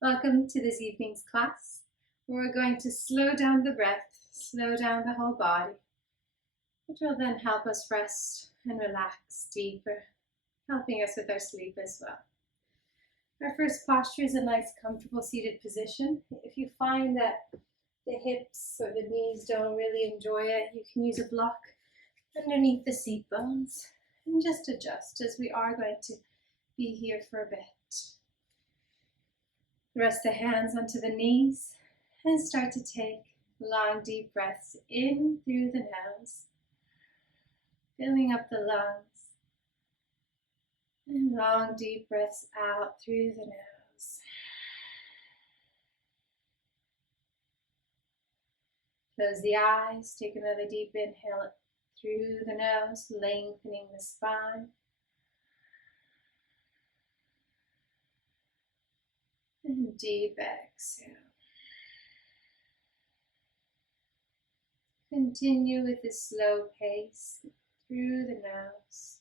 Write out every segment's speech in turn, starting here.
Welcome to this evening's class, where we're going to slow down the breath, slow down the whole body, which will then help us rest and relax deeper, helping us with our sleep as well. Our first posture is a nice, comfortable seated position. If you find that the hips or the knees don't really enjoy it, you can use a block underneath the seat bones and just adjust, as we are going to be here for a bit. Rest the hands onto the knees and start to take long, deep breaths in through the nose, filling up the lungs, and long, deep breaths out through the nose. Close the eyes, take another deep inhale through the nose, lengthening the spine. And deep exhale. Continue with this slow pace through the nose.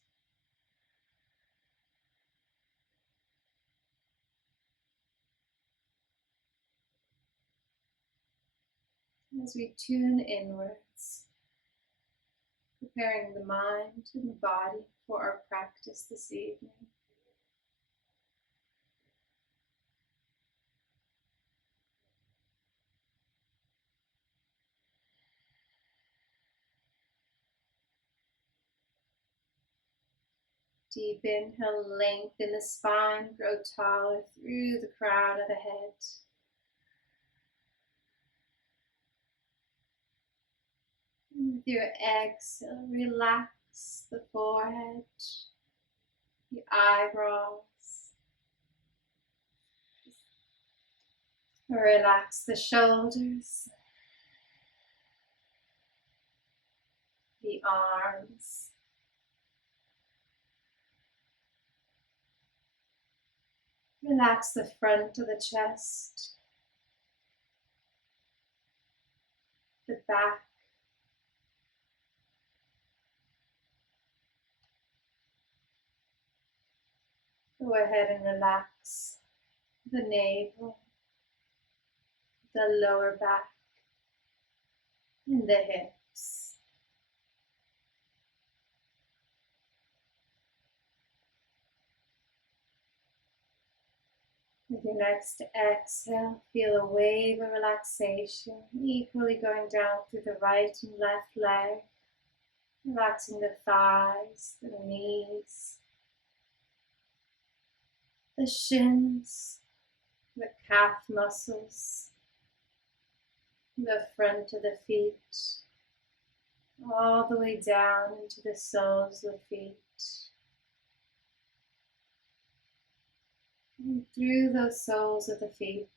As we tune inwards, preparing the mind and the body for our practice this evening. Deep inhale, lengthen the spine, grow taller through the crown of the head. And with your exhale, relax the forehead, the eyebrows. Relax the shoulders, the arms. Relax the front of the chest, the back, go ahead and relax the navel, the lower back, and the hips. With your next exhale, feel a wave of relaxation equally going down through the right and left leg, relaxing the thighs, the knees, the shins, the calf muscles, the front of the feet, all the way down into the soles of the feet. And through those soles of the feet,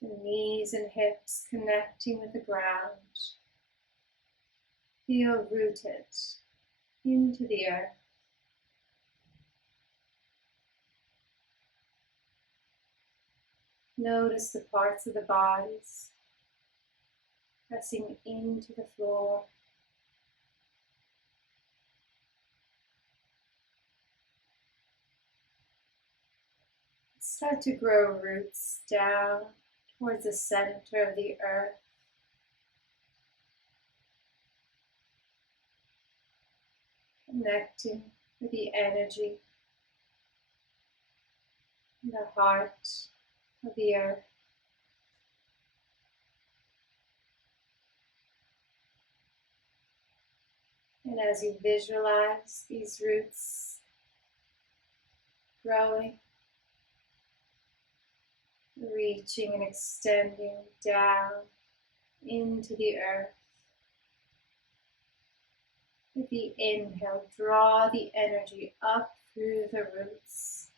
the knees and hips connecting with the ground, feel rooted into the earth. Notice the parts of the bodies pressing into the floor. Start to grow roots down towards the center of the earth. Connecting with the energy in the heart of the earth. And as you visualize these roots growing, reaching and extending down into the earth. With the inhale, draw the energy up through the roots,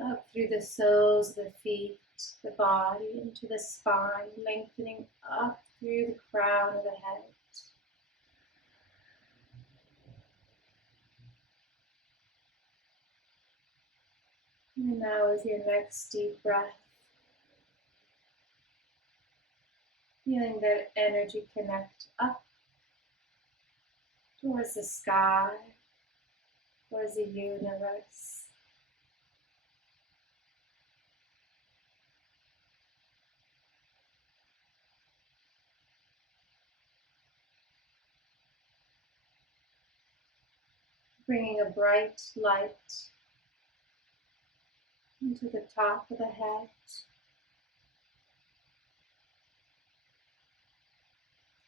up through the soles of the feet, the body, into the spine, lengthening up through the crown of the head. And now with your next deep breath, feeling that energy connect up towards the sky, towards the universe. bringing a bright light into the top of the head,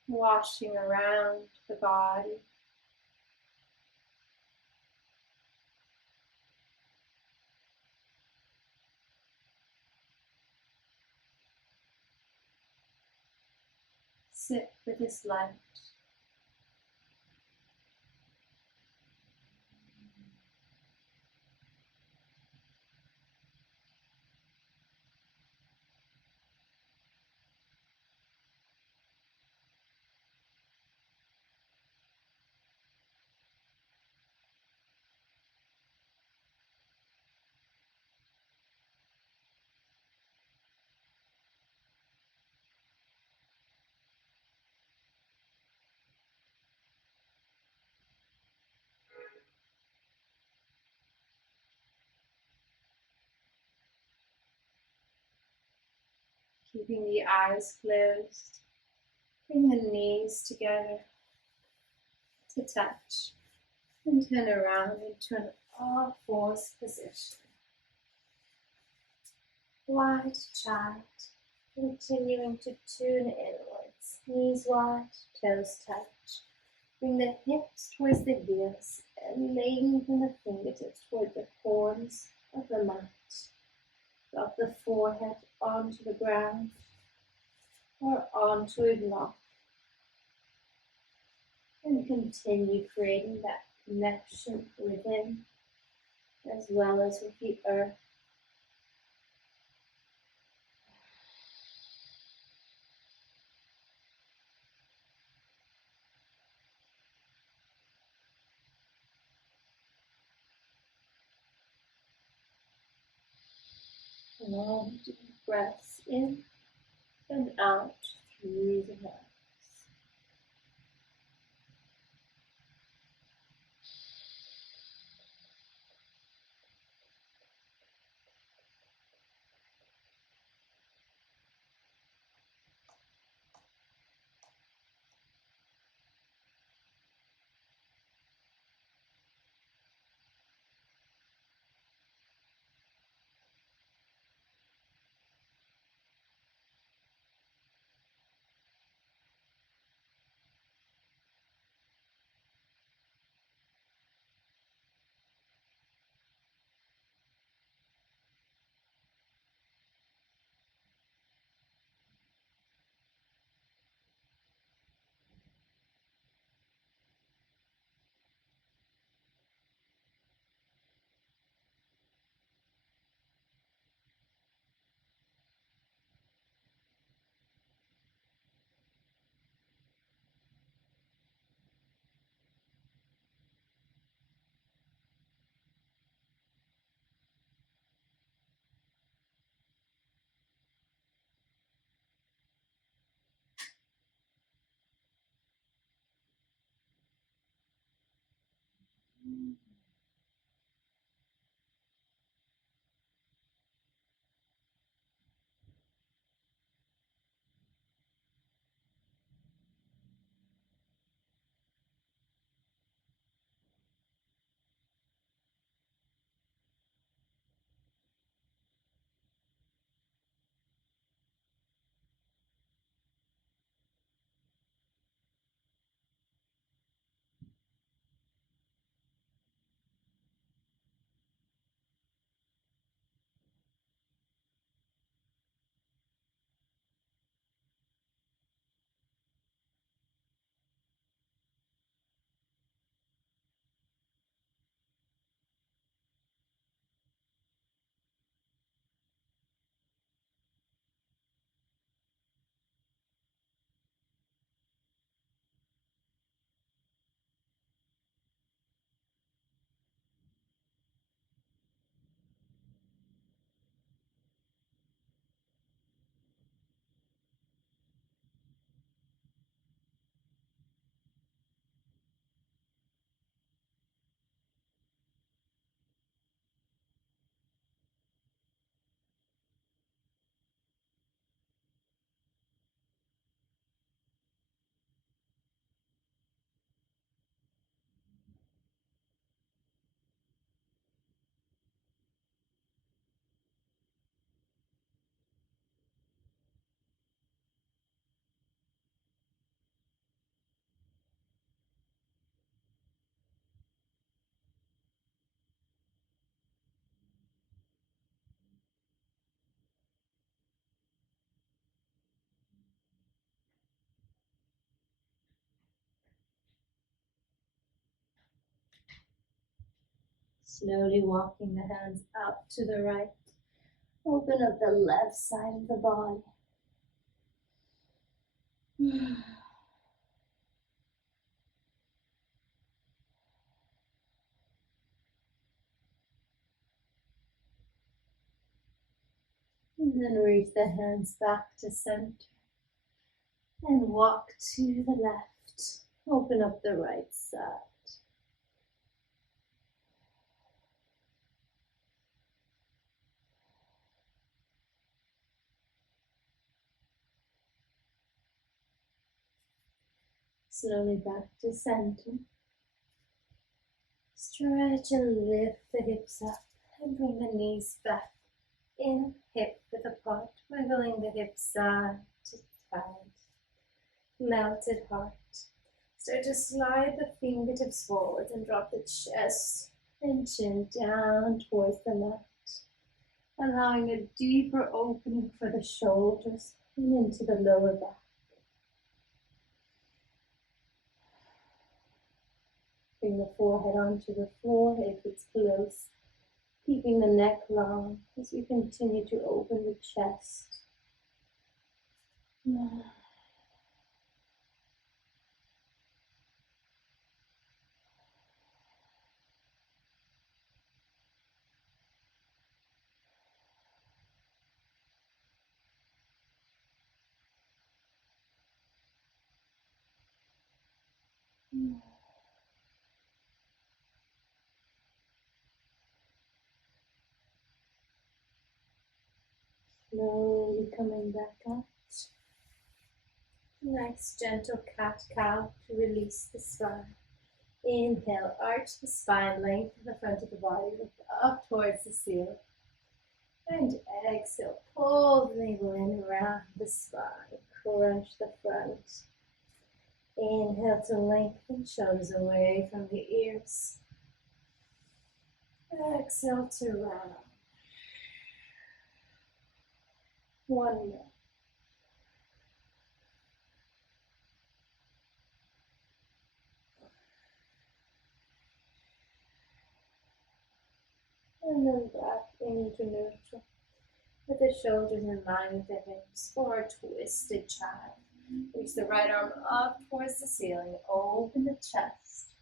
washing around the body. Sit with this light. Keeping the eyes closed. Bring the knees together to touch and turn around into an all fours position. Wide child, continuing to tune inwards, knees wide, toes touch. Bring the hips towards the heels and lengthen the fingertips toward the corners of the mat. Drop the forehead onto the ground or onto a block. And continue creating that connection within as well as with the earth. Long deep breaths in and out through the nose. Slowly walking the hands out to the right. Open up the left side of the body. And then reach the hands back to center. And walk to the left. Open up the right side. Slowly back to center. Stretch and lift the hips up and bring the knees back in, hip width apart, wiggling the hips side to side. Melted heart. Start to slide the fingertips forward and drop the chest and chin down towards the mat, allowing a deeper opening for the shoulders and into the lower back. Bring the forehead onto the floor if it's close, keeping the neck long as we continue to open the chest. Slowly coming back up. Nice gentle cat-cow to release the spine. Inhale, arch the spine, lengthen the front of the body, look up towards the ceiling. And exhale, pull the navel in around the spine, crunch the front. Inhale to lengthen, shoulders away from the ears. Exhale to round. One more. And then back into neutral. With the shoulders in line with the hips, or a twisted child. Reach the right arm up towards the ceiling, open the chest.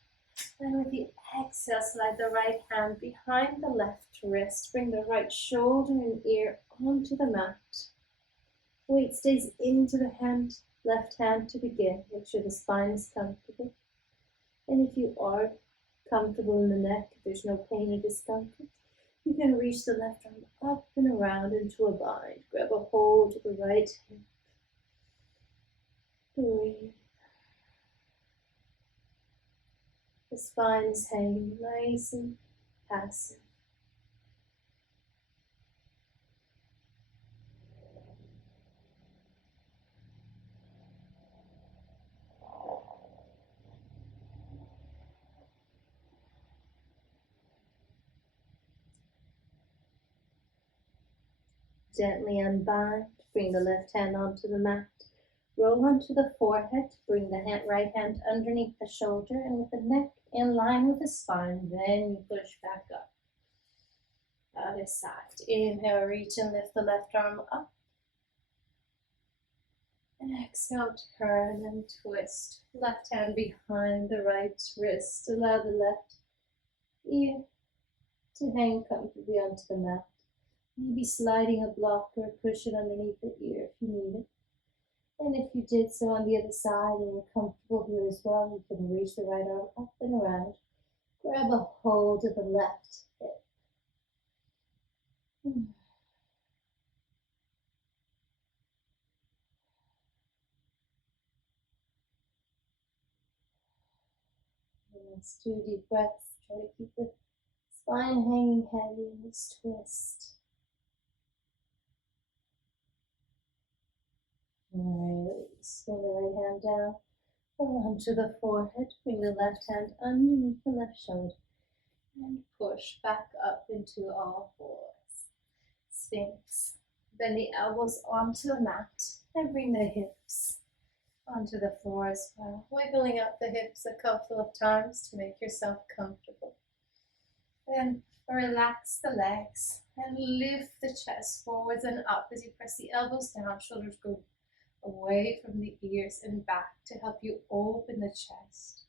And with the exhale, slide the right hand behind the left wrist. Bring the right shoulder and ear onto the mat. Weight stays into the hand, left hand to begin. Make sure the spine is comfortable. And if you are comfortable in the neck, if there's no pain or discomfort, you can reach the left arm up and around into a bind. Grab a hold of the right hip. Breathe. The spine is hanging nice and passive. Gently unbind, bring the left hand onto the mat. Roll onto the forehead, bring the right hand underneath the shoulder and with the neck in line with the spine, then you push back up. Other side. Inhale, reach and lift the left arm up. And exhale, turn and twist. Left hand behind the right wrist. Allow the left ear to hang comfortably onto the mat. Maybe sliding a block or a cushion underneath the ear if you need it. And if you did so on the other side and you're comfortable here as well, you can reach the right arm up and around. Grab a hold of the left hip. And let's do deep breaths. Try to keep the spine hanging heavy in this twist. Release. Bring the right hand down. Pull onto the forehead. Bring the left hand underneath the left shoulder. And push back up into all fours. Sphinx. Bend the elbows onto the mat. And bring the hips onto the floor as well. Wiggling up the hips a couple of times to make yourself comfortable. Then relax the legs and lift the chest forwards and up as you press the elbows down, shoulders go away from the ears and back to help you open the chest.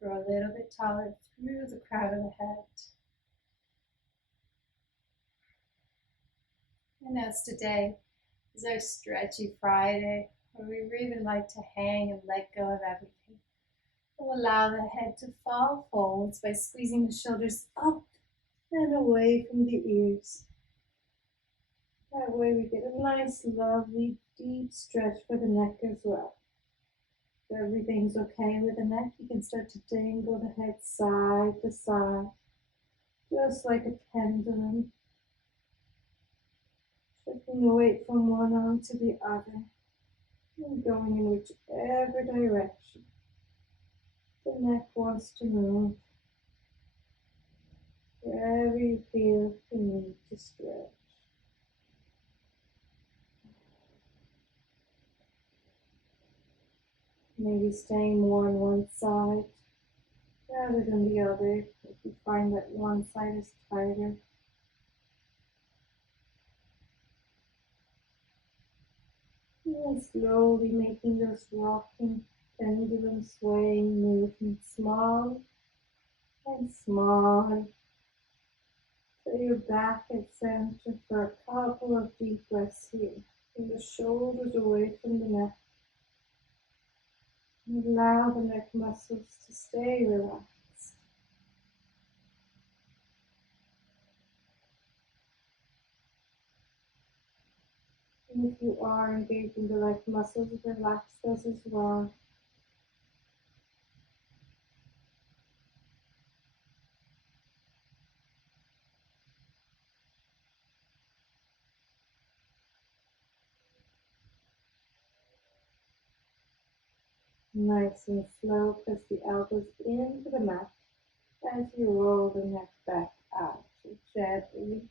Grow a little bit taller through the crown of the head. And as today is our stretchy Friday, where we really like to hang and let go of everything. We'll allow the head to fall forwards by squeezing the shoulders up and away from the ears. That way we get a nice, lovely, deep stretch for the neck as well. If everything's okay with the neck, you can start to dangle the head side to side, just like a pendulum. Shifting the weight from one arm to the other and going in whichever direction the neck wants to move, wherever you feel the need to stretch. Maybe staying more on one side rather than the other if you find that one side is tighter. And slowly making those rocking pendulum swaying movements small and small. So you're back at center for a couple of deep breaths here. Bring the shoulders away from the neck. And allow the neck muscles to stay relaxed. And if you are engaging the neck muscles, relax those as well. Nice and slow, press the elbows into the mat as you roll the neck back out. So gently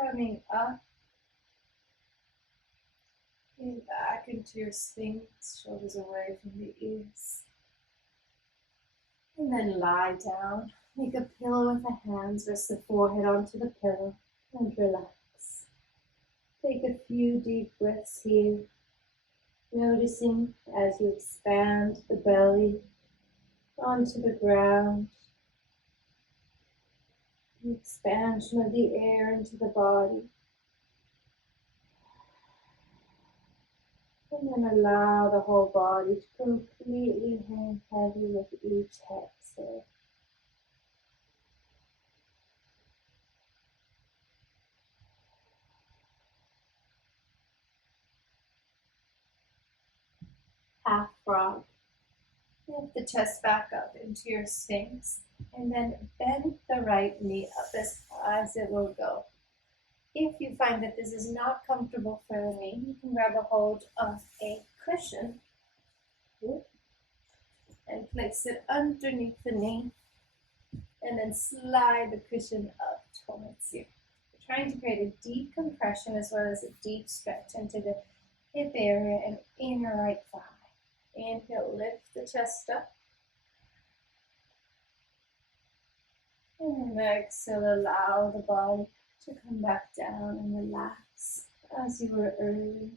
coming up and back into your sphinx, shoulders away from the ears. And then lie down. Make a pillow with the hands, rest the forehead onto the pillow and relax. Take a few deep breaths here, noticing as you expand the belly onto the ground, the expansion of the air into the body. And then allow the whole body to completely hang heavy with each exhale. Half frog. Lift the chest back up into your sphinx and then bend the right knee up as far as it will go. If you find that this is not comfortable for the knee, you can grab a hold of a cushion and place it underneath the knee and then slide the cushion up towards you. We're trying to create a deep compression as well as a deep stretch into the hip area and inner right thigh. Inhale, lift the chest up. And exhale, allow the body to come back down and relax as you were earlier.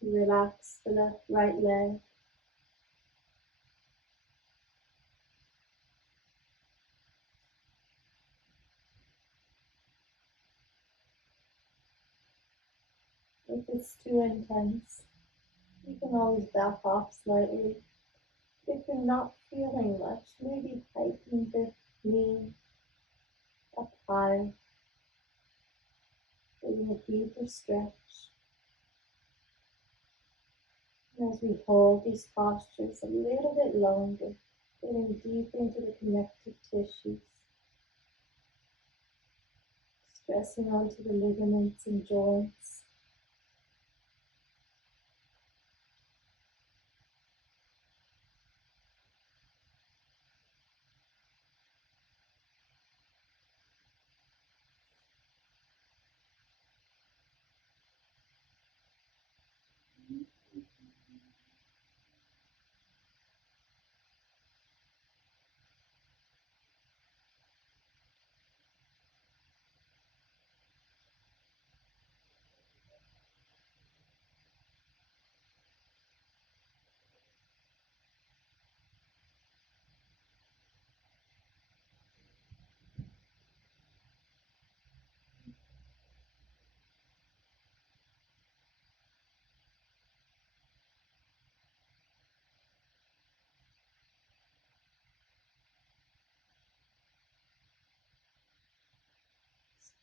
Relax the left, right leg. If it's too intense, you can always back off slightly. If you're not feeling much, maybe tighten the knee up high, getting a deeper stretch. And as we hold these postures a little bit longer, getting deep into the connective tissues, stressing onto the ligaments and joints.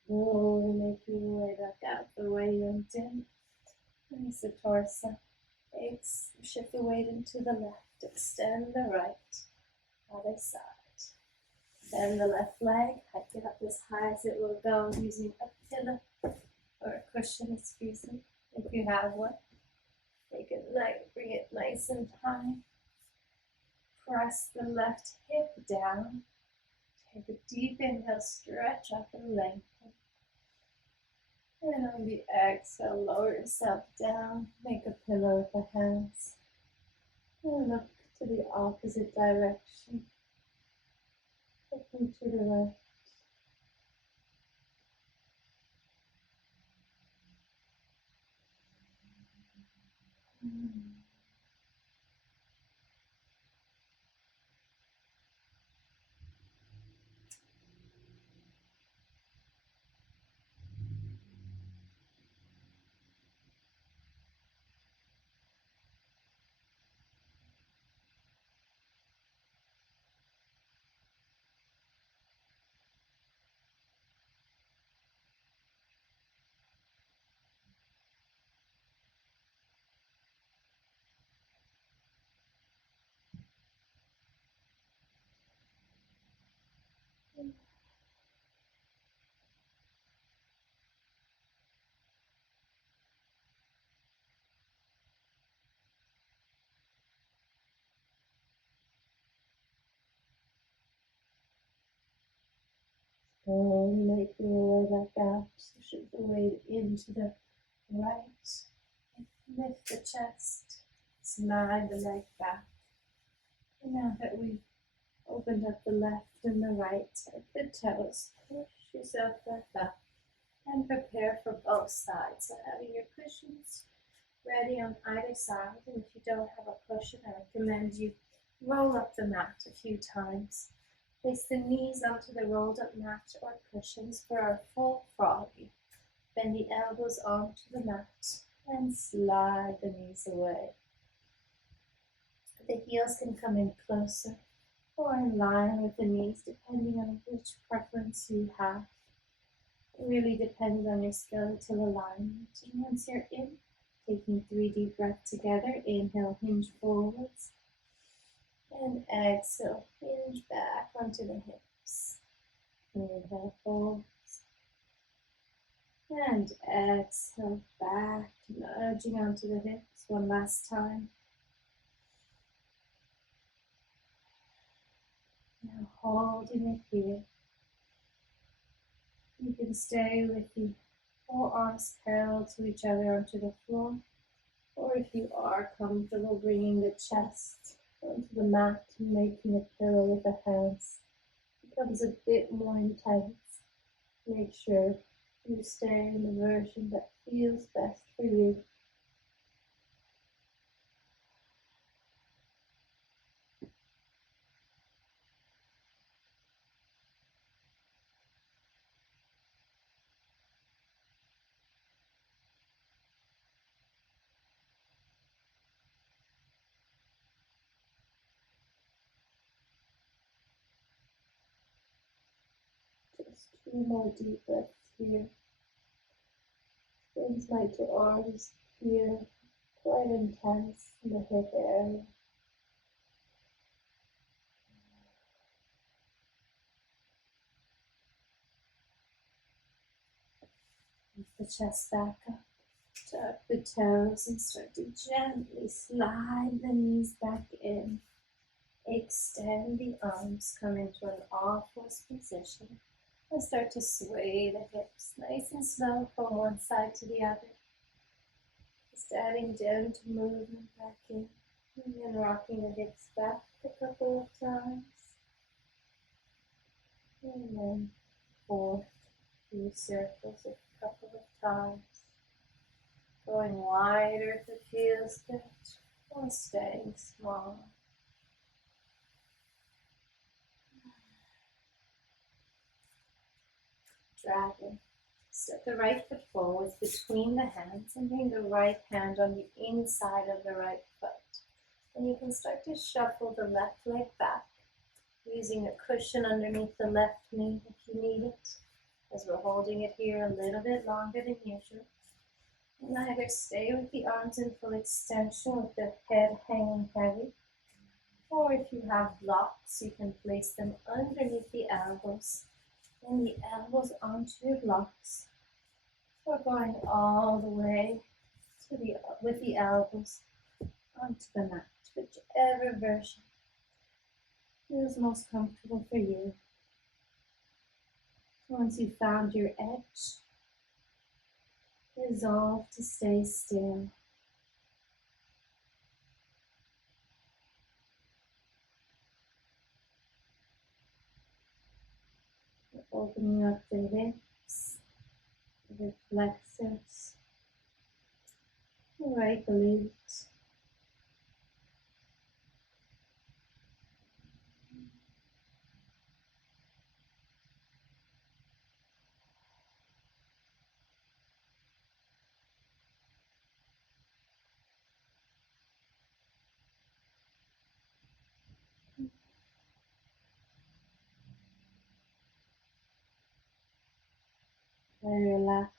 Slowly making your way back out the way you went in. Release the torso. Shift the weight into the left. Extend the right. Other side. Bend the left leg. Hike it up as high as it will go using a pillow or a cushion, excuse me, if you have one. Make it light. Bring it nice and high. Press the left hip down. Take a deep inhale. Stretch up and lengthen. And on the exhale, lower yourself down. Make a pillow with the hands. And look to the opposite direction. Looking to the right. Slowly make your way back out. Shift the weight into the right. Lift the chest. Slide the leg back. And now that we've opened up the left and the right, tuck the toes. Push yourself back up. And prepare for both sides. So having your cushions ready on either side. And if you don't have a cushion, I recommend you roll up the mat a few times. Place the knees onto the rolled up mat or cushions for our full froggy. Bend the elbows onto the mat and slide the knees away. The heels can come in closer or in line with the knees depending on which preference you have. It really depends on your skeletal alignment. And once you're in, taking 3 deep breaths together, inhale, hinge forwards. And exhale, hinge back onto the hips. Inhale, forwards. And exhale, back, nudging onto the hips one last time. Now holding it here. You can stay with the forearms parallel to each other onto the floor. Or if you are comfortable, bringing the chest onto the mat and making a pillow with the hands becomes a bit more intense. Make sure you stay in the version that feels best for you. Just 2 more deep breaths here. Things might already feel quite intense in the hip area. Lift the chest back up, tuck the toes and start to gently slide the knees back in. Extend the arms, come into an all-fours position and start to sway the hips nice and slow from one side to the other. Just adding gentle movement back in and then rocking the hips back a couple of times. And then forth through circles a couple of times. Going wider if it feels good or staying small. Dragon. Step the right foot forward between the hands and bring the right hand on the inside of the right foot. And you can start to shuffle the left leg back, using a cushion underneath the left knee if you need it. as we're holding it here a little bit longer than usual. And either stay with the arms in full extension with the head hanging heavy, or if you have blocks, you can place them underneath the elbows and the elbows onto your blocks. We're going all the way to with the elbows onto the mat, whichever version feels most comfortable for you. Once you've found your edge, resolve to stay still. Opening up the hips, the flexors, the right glute. And relax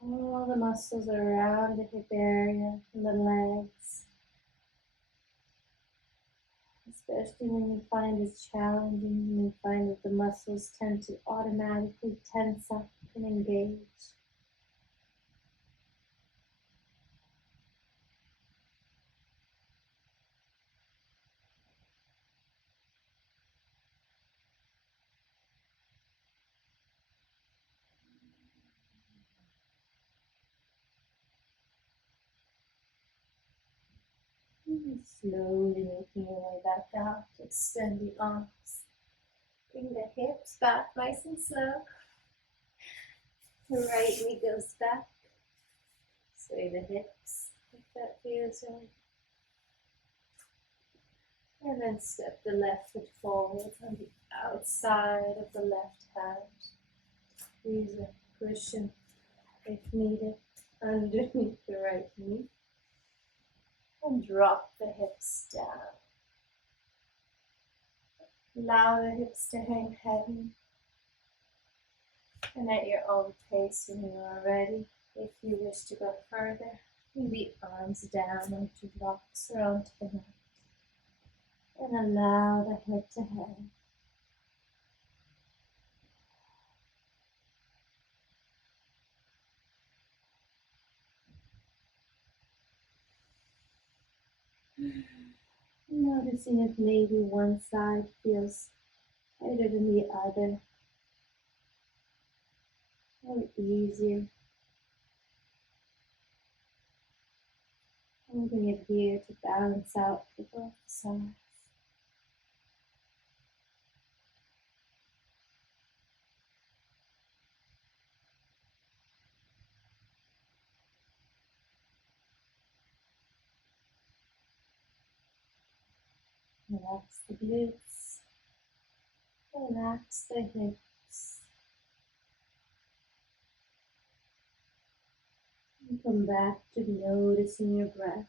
all the muscles around the hip area and the legs. Especially when you find it's challenging, when you find that the muscles tend to automatically tense up and engage. And slowly making your way back out. Extend the arms. Bring the hips back nice and slow. The right knee goes back. Sway the hips if that feels right. And then step the left foot forward on the outside of the left hand. Use a cushion if needed underneath the right knee. And drop the hips down. Allow the hips to hang heavy. And at your own pace, when you are ready, if you wish to go further, bring the arms down onto blocks or onto the mat. And allow the head to hang. Noticing if maybe one side feels tighter than the other, or easier. Holding it here to balance out for both sides. Relax the glutes, relax the hips, and come back to noticing your breath,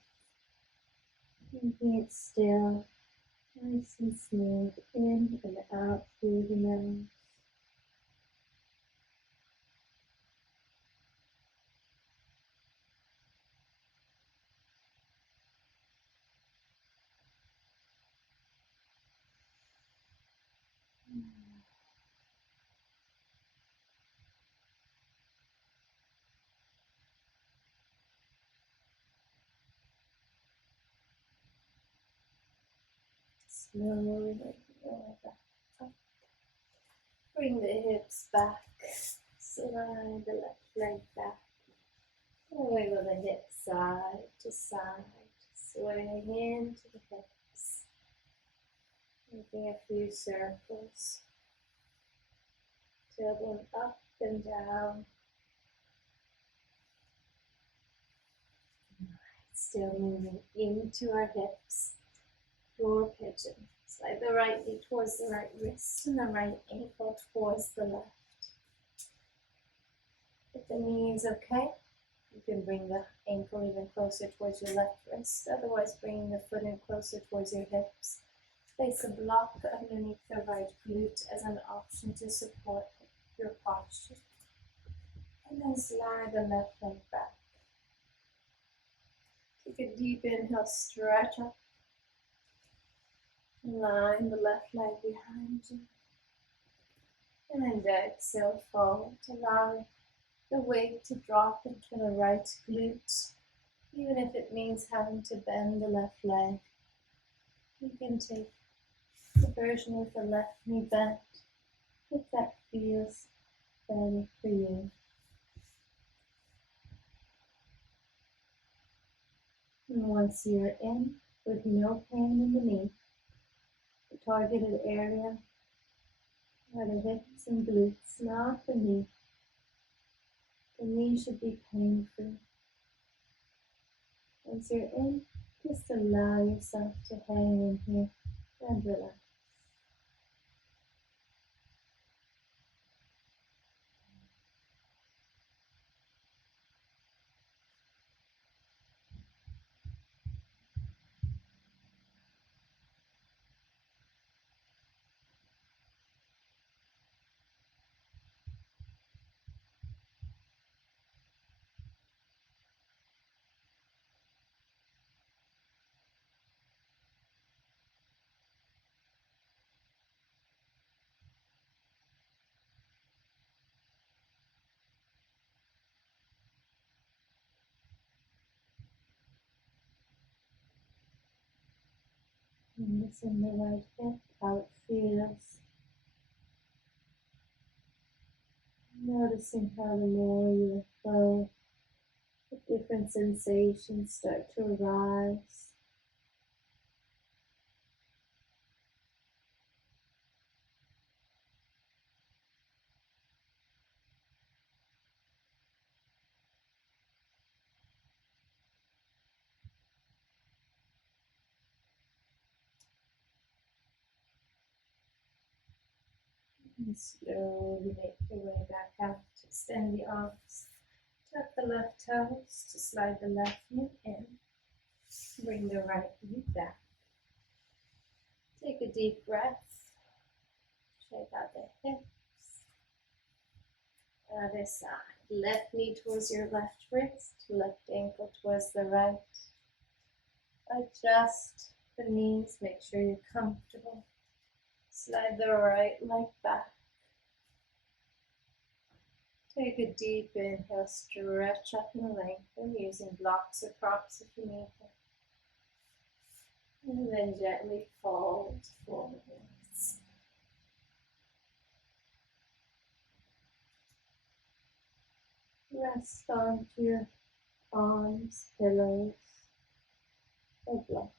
keeping it still, nice and smooth, in and out through the nose. Slowly making your way back up. Bring the hips back. Slide the left leg back. And wiggle the hips side to side. Swaying into the hips. Making a few circles. Tailbone up and down. Still moving into our hips. Floor pigeon. Slide the right knee towards the right wrist and the right ankle towards the left. If the knee is okay, you can bring the ankle even closer towards your left wrist. Otherwise, bringing the foot in closer towards your hips. Place a block underneath the right glute as an option to support your posture. And then slide the left leg back. Take a deep inhale, stretch up. Line the left leg behind you. And then exhale, fold. Allow the weight to drop into the right glute. Even if it means having to bend the left leg. You can take the version with the left knee bent if that feels better for you. And once you're in, with no pain in the knee, the targeted area are the hips and glutes, not the knee. The knee should be pain-free. Once you're in, just allow yourself to hang in here and relax. And listen the right hip, how it feels. Noticing how the more you let go, the different sensations start to arise. And slowly make your way back out. Extend the arms. Tuck the left toes to slide the left knee in. Bring the right knee back. Take a deep breath. Shake out the hips. Other side. Left knee towards your left wrist. Left ankle towards the right. Adjust the knees. Make sure you're comfortable. Slide the right leg back. Take a deep inhale, stretch up and lengthen using blocks or props if you need them. And then gently fold forwards. Rest onto your arms, pillows, or blocks.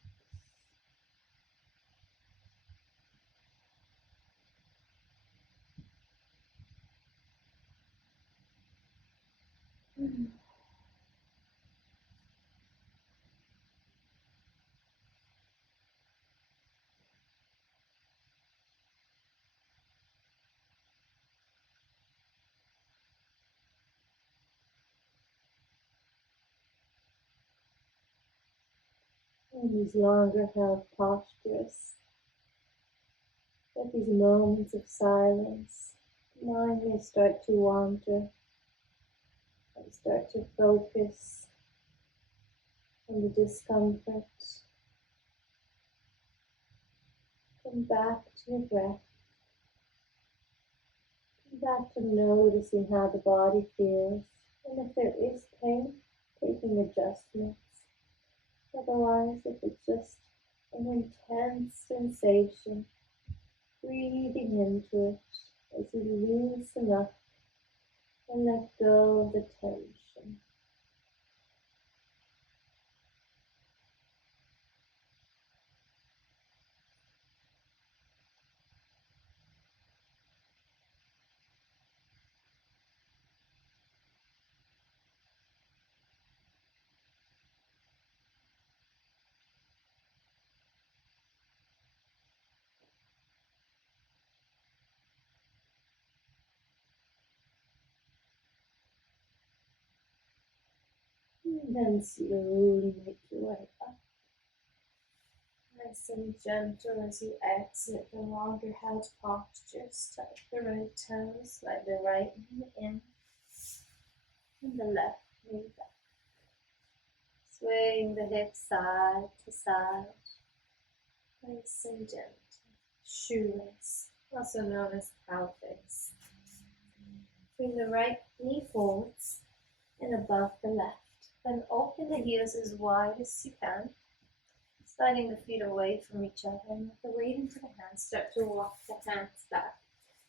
In these longer held postures, at these moments of silence, the mind may start to wander and start to focus on the discomfort. Come back to your breath. Come back to noticing how the body feels, and if there is pain, taking adjustments. Otherwise, if it's just an intense sensation, breathing into it as you loosen up and let go of the tension. And then slowly make your way up. Nice and gentle as you exit the longer held postures. Tuck the right toes, slide the right knee in and the left knee back. Swaying the hips side to side. Nice and gentle. Shoelace, also known as cow face. Bring the right knee forwards and above the left. Then open the heels as wide as you can. Sliding the feet away from each other and with the weight into the hands, start to walk the hands back.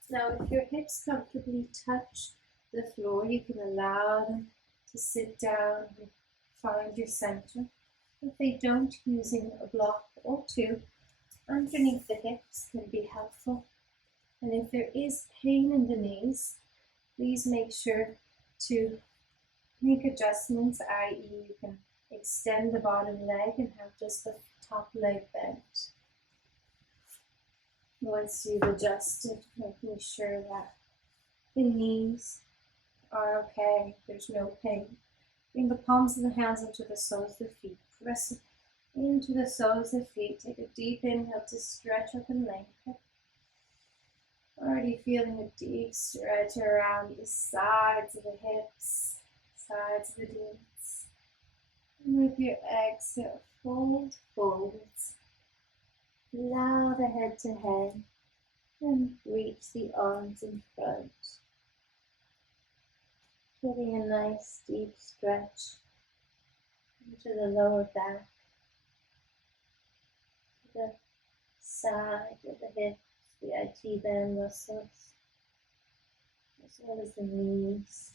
Now if your hips comfortably touch the floor, you can allow them to sit down and find your center. If they don't, using a block or two underneath the hips can be helpful. And if there is pain in the knees, please make sure to make adjustments, i.e. you can extend the bottom leg and have just the top leg bent. Once you've adjusted, making sure that the knees are okay, there's no pain. Bring the palms of the hands into the soles of the feet. Press into the soles of the feet. Take a deep inhale to stretch up and lengthen. Already feeling a deep stretch around the sides of the hips, sides of the glutes. And with your exhale, fold forwards. Allow the head to hang and reach the arms in front. Getting a nice deep stretch into the lower back, the side of the hips, the IT band muscles, as well as the knees.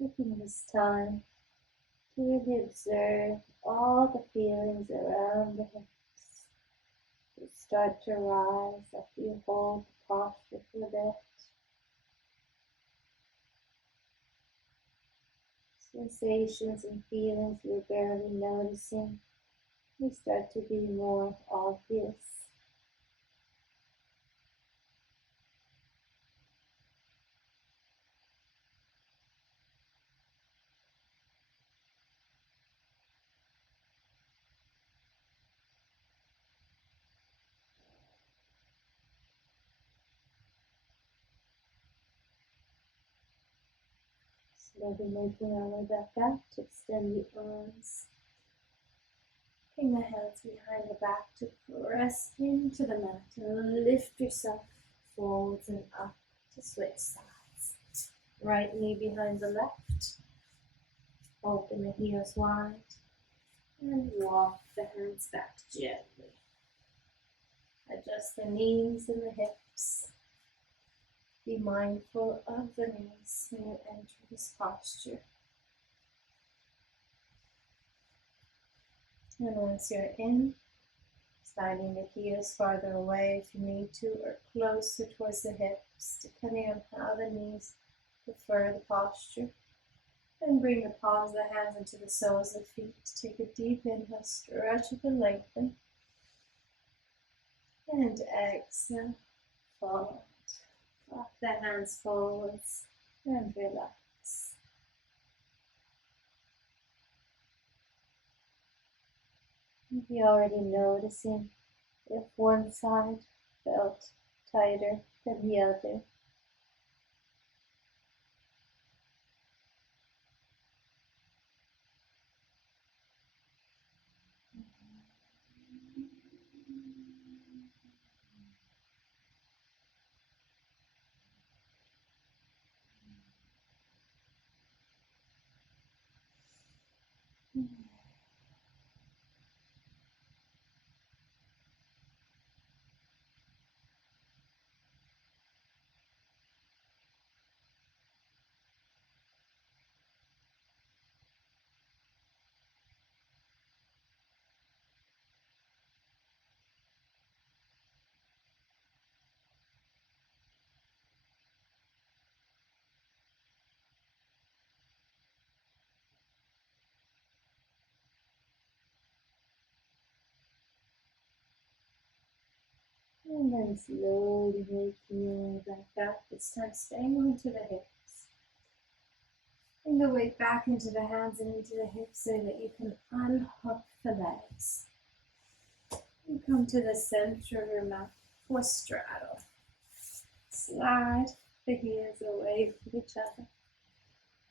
Taking this time to really observe all the feelings around the hips that start to rise after you hold the posture for a bit. Sensations and feelings you're barely noticing, they start to be more obvious. Slowly making our way back out to extend the arms. Bring the hands behind the back to press into the mat and lift yourself forwards and up to switch sides. Right knee behind the left. Open the heels wide and walk the hands back gently. Adjust the knees and the hips. Be mindful of the knees when you enter this posture. And once you're in, sliding the heels farther away if you need to, or closer towards the hips, depending on how the knees prefer the posture. Then bring the palms of the hands into the soles of the feet. Take a deep inhale, stretch up and lengthen. And exhale, fold. Walk the hands forwards and relax. Maybe already noticing if one side felt tighter than the other. And then slowly making your way back up. This time staying onto the hips. Bring the weight back into the hands and into the hips so that you can unhook the legs. And come to the center of your mat for straddle. Slide the heels away from each other.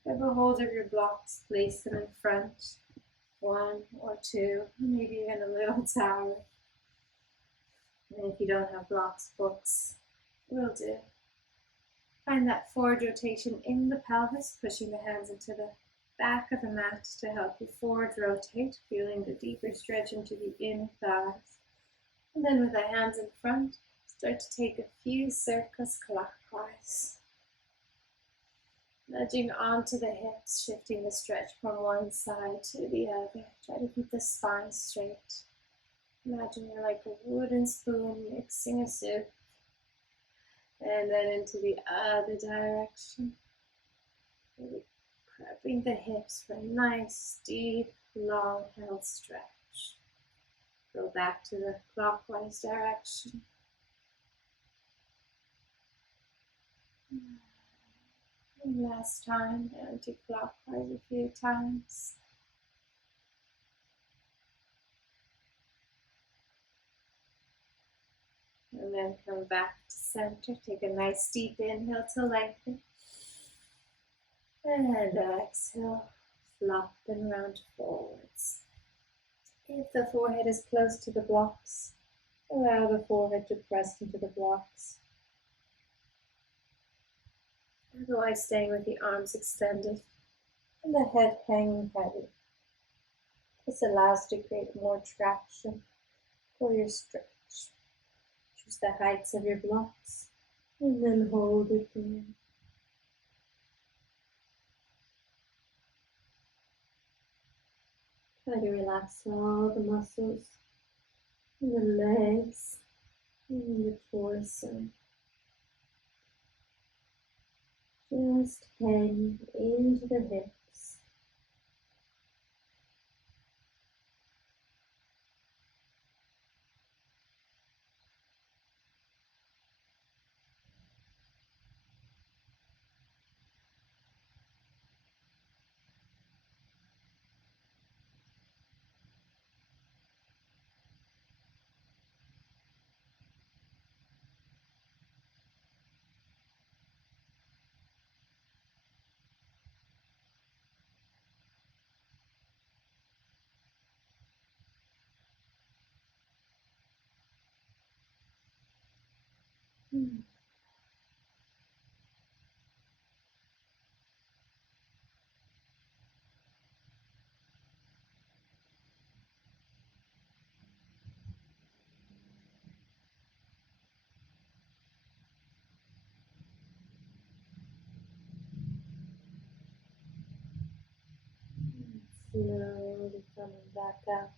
Grab a hold of your blocks, place them in front. 1 or 2, maybe even a little tower. And if you don't have blocks, books will do. Find that forward rotation in the pelvis, pushing the hands into the back of the mat to help you forward rotate, feeling the deeper stretch into the inner thighs. And then with the hands in front, start to take a few circles clockwise. Nudging onto the hips, shifting the stretch from one side to the other. Try to keep the spine straight. Imagine you're like a wooden spoon mixing a soup. And then into the other direction. Really grabbing the hips for a nice, deep, long held stretch. Go back to the clockwise direction. And last time, anti-clockwise a few times. And then come back to center. Take a nice deep inhale to lengthen. And exhale, flop and round forwards. If the forehead is close to the blocks, allow the forehead to press into the blocks. Otherwise, staying with the arms extended and the head hanging heavy. This allows to create more traction for your stretch. Choose the heights of your blocks and then hold it there. Try to relax all the muscles in the legs and the torso. Just hang into the hips. Slowly coming back out.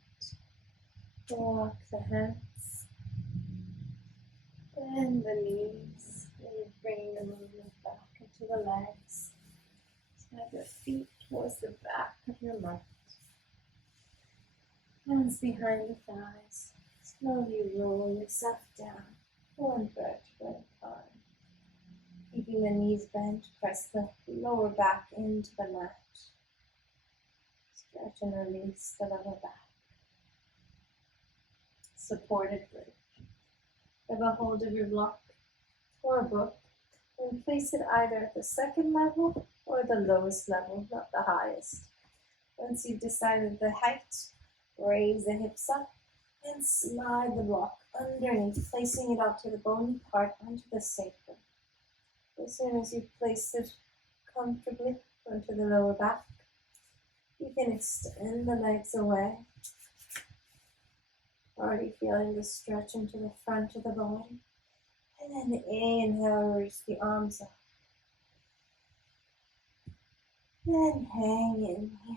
Walk the hands. Bend the knees. And bring the movement back into the legs. Slide your feet towards the back of your mat. Hands behind the thighs. Slowly roll yourself down. 1 vertebra at a time. Keeping the knees bent, press the lower back into the mat. Stretch and release the lower back. Supported bridge. Grab a hold of your block or a book and place it either at the second level or the lowest level, not the highest. Once you've decided the height, raise the hips up and slide the block underneath, placing it up to the bony part onto the sacrum. As soon as you've placed it comfortably onto the lower back, You can extend the legs away. Already feeling the stretch into the front of the body. And then inhale, reach the arms up. Then hang in here.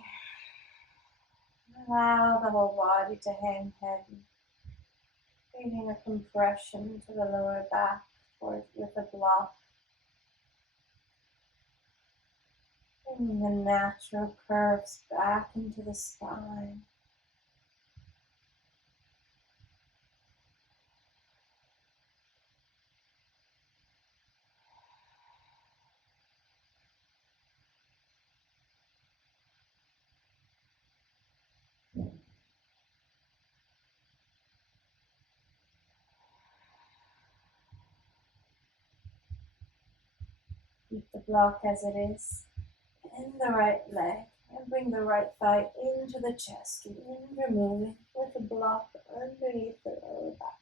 Allow the whole body to hang heavy. Creating a compression to the lower back with a block. Bringing the natural curves back into the spine. Keep the block as it is. Bend the right leg and bring the right thigh into the chest. Wind removing with the block underneath the lower back.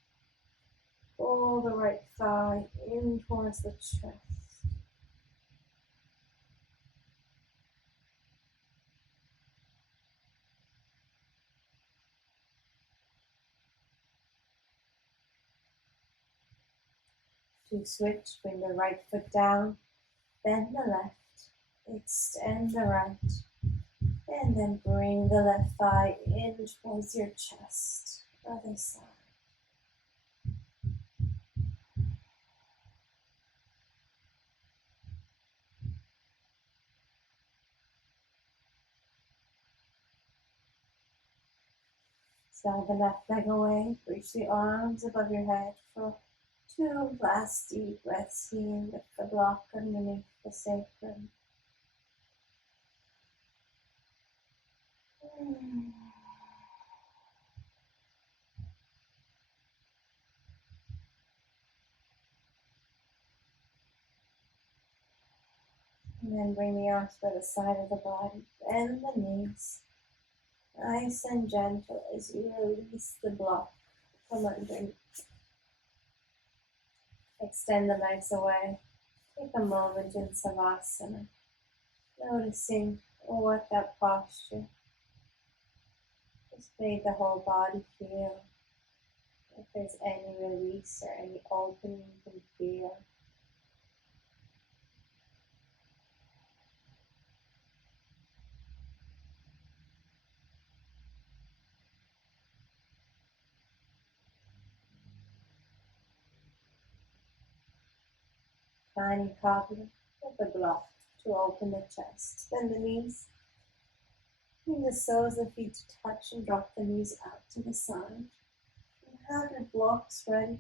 Pull the right thigh in towards the chest. To switch, bring the right foot down, bend the left, extend the right, and then bring the left thigh in towards your chest. Other side. Slide the left leg away, reach the arms above your head for 2 last deep breaths here with the block underneath the sacrum. And then bring the arms by the side of the body, bend the knees, nice and gentle as you release the block from underneath. Extend the legs away. Take a moment in Savasana, noticing what that posture. Just make the whole body feel. If there's any release or any opening you can feel. Tiny cobbler with the block to open the chest. Bend the knees. Bring the soles of the feet to touch and drop the knees out to the side. And have your blocks ready.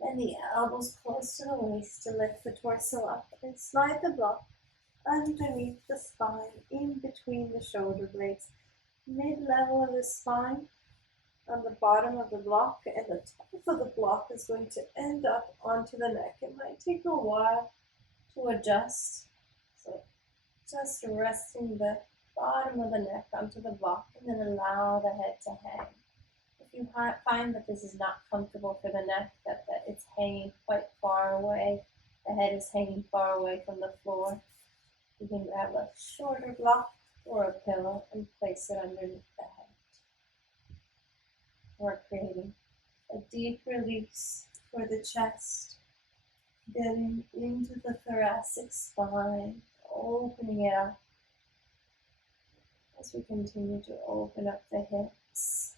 Bend the elbows close to the waist to lift the torso up and slide the block underneath the spine, in between the shoulder blades, mid-level of the spine. On the bottom of the block, and the top of the block is going to end up onto the neck. It might take a while to adjust, so just resting the bottom of the neck onto the block and then allow the head to hang. If you find that this is not comfortable for the neck, that it's hanging quite far away, the head is hanging far away from the floor, you can grab a shorter block or a pillow and place it underneath the head. We're creating a deep release for the chest, getting into the thoracic spine, opening it up as we continue to open up the hips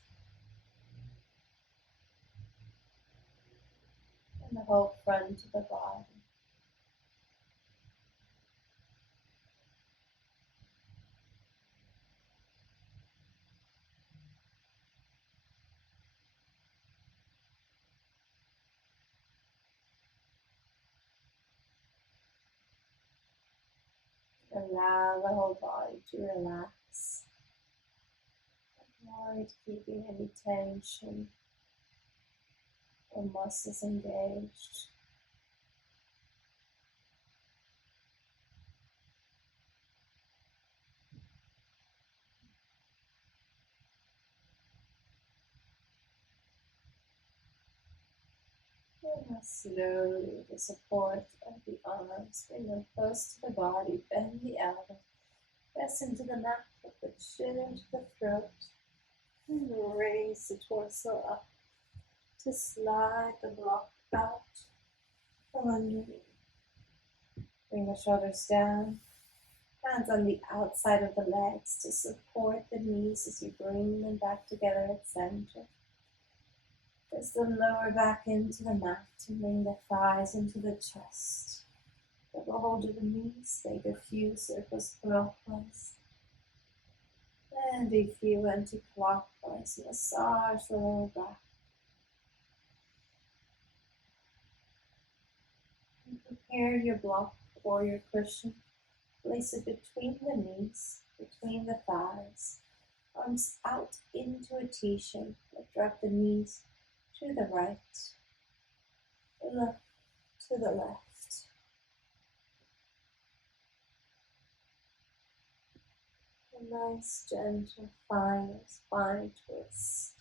and the whole front of the body. Allow the whole body to relax. Avoid keeping any tension or muscles engaged. And now slowly, the support of the arms, bring them close to the body, bend the elbow, press into the mat for the chin into the throat and raise the torso up to slide the block out from underneath. Bring the shoulders down, hands on the outside of the legs to support the knees as you bring them back together at center. Press the lower back into the mat and bring the thighs into the chest. Double hold of the knees, take a few circles clockwise and a few anti-clockwise. Massage the lower back. And prepare your block or your cushion. Place it between the knees, between the thighs. Arms out into a T-shape. Drop the knees to the right, the left to the left. A nice, gentle, final spine twist.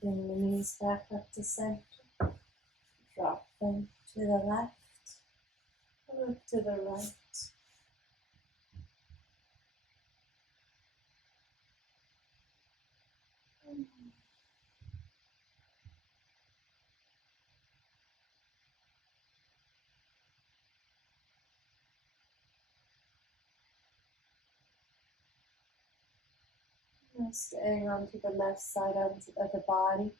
Bring the knees back up to center. Drop them to the left. Look to the right. Now staying onto the left side of the body.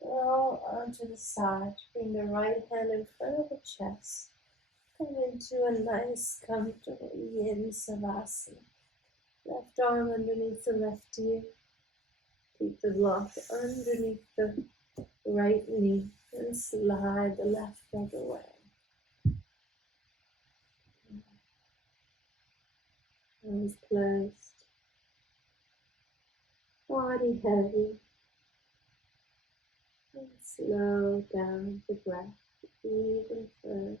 Roll onto the side. Bring the right hand in front of the chest. Come into a nice, comfortable yin savasana. Left arm underneath the left ear. Keep the block underneath the right knee and slide the left leg away. Eyes closed. Body heavy. And slow down the breath even further.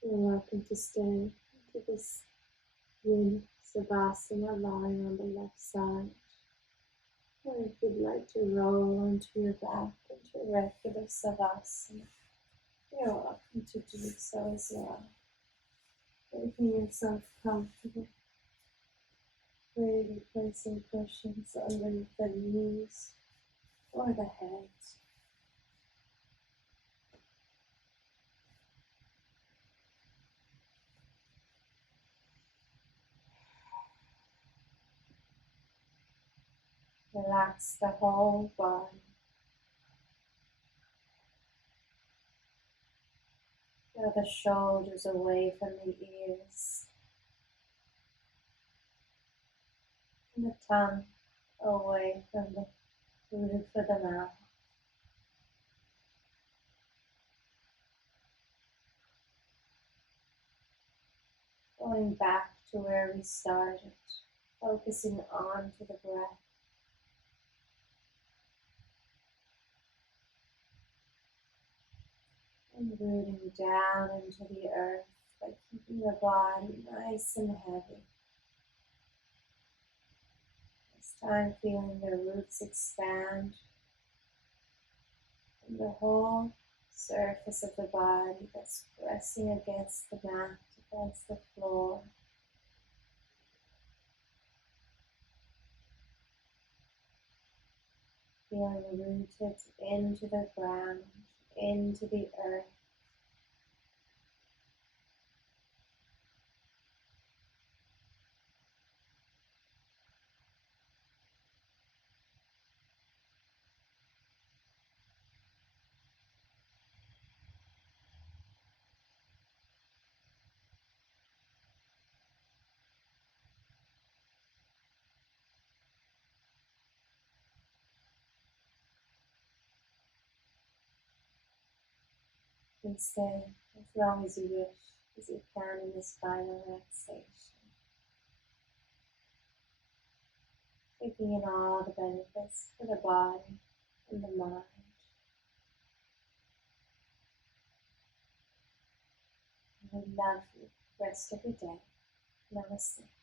You're welcome to stay into this yin savasana lying on the left side. Or if you'd like to roll onto your back into regular savasana, you're welcome to do so as well. Making yourself comfortable. Maybe placing cushions underneath the knees or the head. Relax the whole body. Draw the shoulders away from the ears. And the tongue away from the roof of the mouth. Going back to where we started, focusing on to the breath. And rooting down into the earth by keeping the body nice and heavy. This time feeling the roots expand and the whole surface of the body that's pressing against the mat, against the floor. Feeling rooted into the ground, into the earth. can stay as long as you wish, as you can in this final relaxation. Taking in all the benefits for the body and the mind. And a lovely rest of your day. Namaste.